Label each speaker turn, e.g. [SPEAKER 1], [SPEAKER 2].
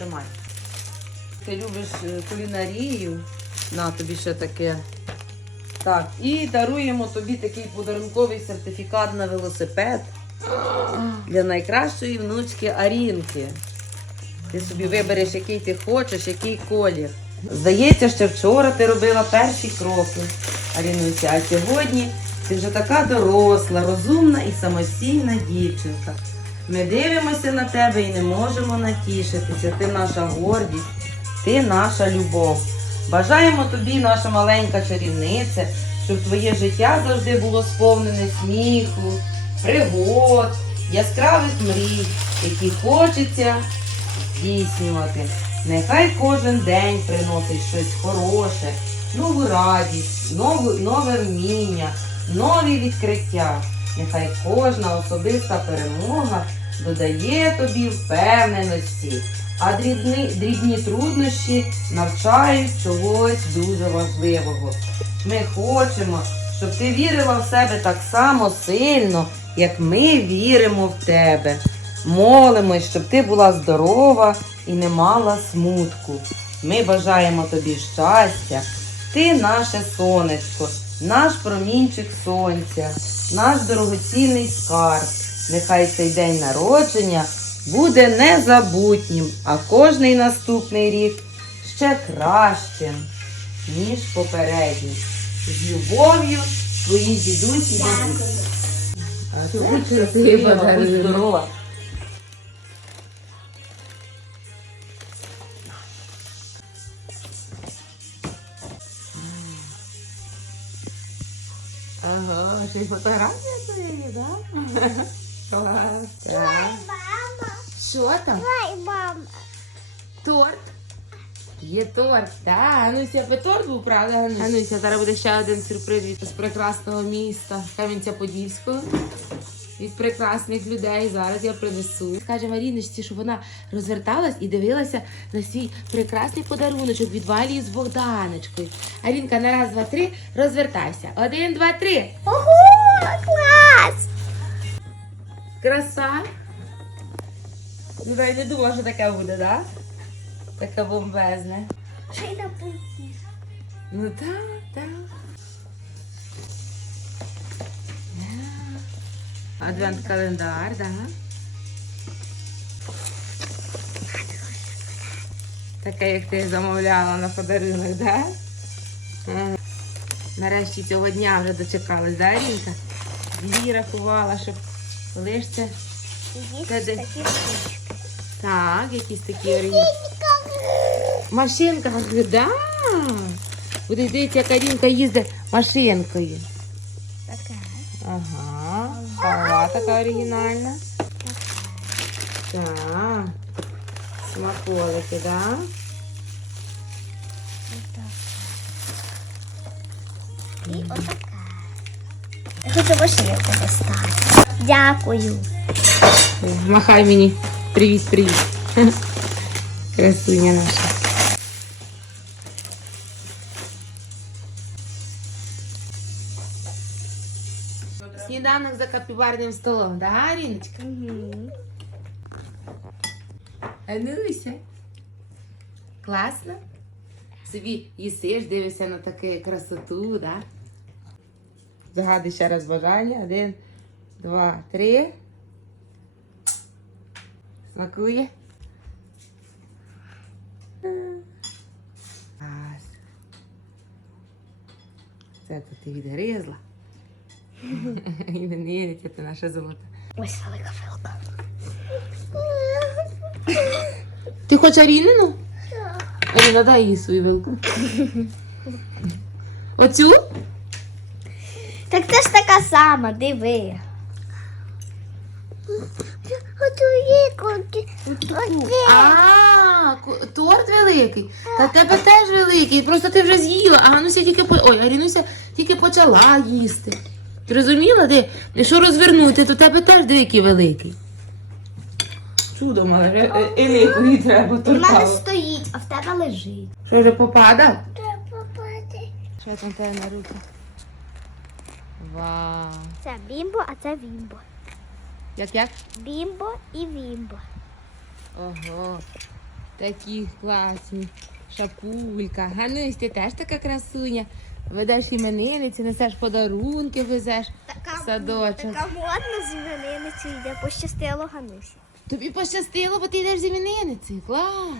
[SPEAKER 1] тримай. Ти любиш е, кулінарію. На тобі ще таке. Так, і даруємо тобі такий подарунковий сертифікат на велосипед для найкращої внучки Арінки. Ти собі вибереш, який ти хочеш, який колір. Здається, ще вчора ти робила перші кроки, Арінуся, а сьогодні ти вже така доросла, розумна і самостійна дівчинка. Ми дивимося на тебе і не можемо натішитися. Ти наша гордість, ти наша любов. Бажаємо тобі, наша маленька чарівниця, щоб твоє життя завжди було сповнене сміху, пригод, яскравих мрій, які хочеться здійснювати. Нехай кожен день приносить щось хороше, нову радість, нову, нове вміння, нові відкриття. Нехай кожна особиста перемога додає тобі впевненості, а дрібні, дрібні труднощі навчають чогось дуже важливого. Ми хочемо, щоб ти вірила в себе так само сильно, як ми віримо в тебе. Молимось, щоб ти була здорова і не мала смутку. Ми бажаємо тобі щастя. Ти наше сонечко, наш промінчик сонця, наш дорогоцінний скарб. Нехай цей день народження буде незабутнім, а кожний наступний рік ще кращим, ніж попередній. З любов'ю, твої дідусі і бабусі. А
[SPEAKER 2] Будь
[SPEAKER 1] щаслива, будь здорова.
[SPEAKER 2] Ага, ще й фотографія твоєї, да? Так.
[SPEAKER 3] Мама,
[SPEAKER 2] Що там?
[SPEAKER 3] дай мама.
[SPEAKER 2] Торт. Є торт. Так, Ануся, би торт був, правда, Ануся? Ануся, зараз буде ще один сюрприз від з прекрасного міста Кам'янця-Подільського. Від прекрасних людей. Зараз я принесу. Скаже Маріночці, щоб вона розверталась і дивилася на свій прекрасний подаруночок від Валії з Богданочкою. Арінка, на раз, два, три, розвертайся. Один, два, три.
[SPEAKER 3] Ого, клас!
[SPEAKER 2] Краса. Ну, я не думала, що таке буде, так? Да? Таке бомбезне.
[SPEAKER 3] Ще й написано.
[SPEAKER 2] Ну так, так. Адвент календар, да. Таке, як ти замовляла на подарунок, да? Ага. Нарешті цього дня вже дочекалась, да, Рінка? Дві рахувала, щоб коли ж це.
[SPEAKER 3] Є
[SPEAKER 2] Та де?
[SPEAKER 3] такі штучки.
[SPEAKER 2] Так, якісь такі оригінальні. Машинка, да. Буде дивіться, як Арінка їздить машинкою.
[SPEAKER 3] Таке.
[SPEAKER 2] Ага, голова така оригінальна. Так. Смаколики, да?
[SPEAKER 3] І отака. Я хочу машинку достати. Дякую.
[SPEAKER 2] Махай мені. Привіт, привіт. Красуня наша. Сніданок за капібарним столом, да, Аріночка? Ануся. Класно? Собі їсиш, дивишся на таку красоту, да? Загадуй ще раз бажання. Один, два, три. Смакує? Це то ти відгризла. Іменинниця, ти наша золота.
[SPEAKER 3] Ось велика вилка.
[SPEAKER 2] Ти хочеш Арінину? Аріна, дай їй свою вилку. Оцю?
[SPEAKER 3] Так це ж така сама, диви.
[SPEAKER 2] А, торт великий. Та тебе теж великий. Просто ти вже з'їла, а Гануся тільки по. Ой, Арінуся тільки почала їсти. Ти розуміла, де? Якщо розвернути, то в тебе теж великий великий. Чудо мале, еліку треба
[SPEAKER 3] У мене стоїть, а в тебе лежить.
[SPEAKER 2] Що вже попадав? Що там тебе на руки? Вау.
[SPEAKER 3] Це бімбо, а це вімбо.
[SPEAKER 2] Як як?
[SPEAKER 3] Бімбо і вімбо.
[SPEAKER 2] Ого. Такі класні. Шапулька. Ганусь, ти теж така красуня. Ведеш іменинниці, несеш подарунки, везеш.
[SPEAKER 3] Така,
[SPEAKER 2] Садочок.
[SPEAKER 3] така модна з іменинницею йде, пощастило Ганусі.
[SPEAKER 2] Тобі пощастило, бо ти йдеш з іменинницею. Клас.